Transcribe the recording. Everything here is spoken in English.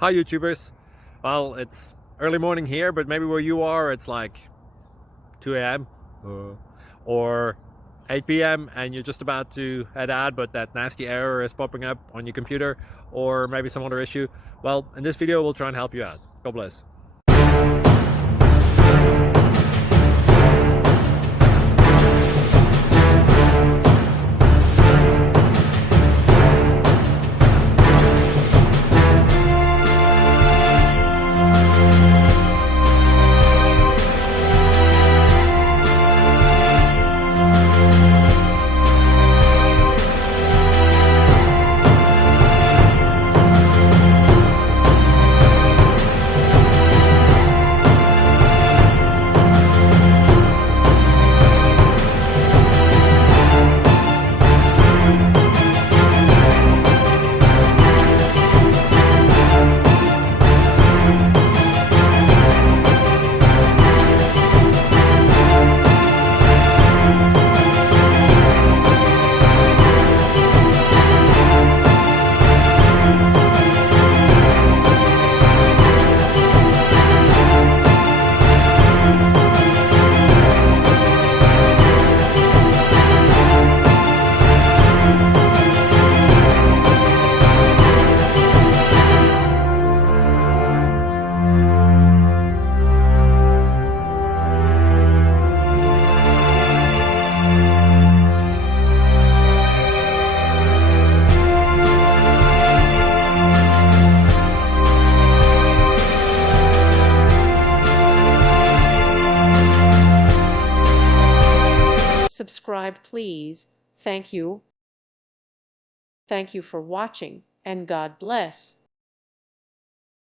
Hi YouTubers. Well, it's early morning here, but maybe where you are it's like 2 a.m. or 8 p.m. and you're just about to head out, but that nasty error is popping up on your computer, or maybe some other issue. Well, in this video we'll try and help you out. God bless. Subscribe, please. Thank you. Thank you for watching, and God bless.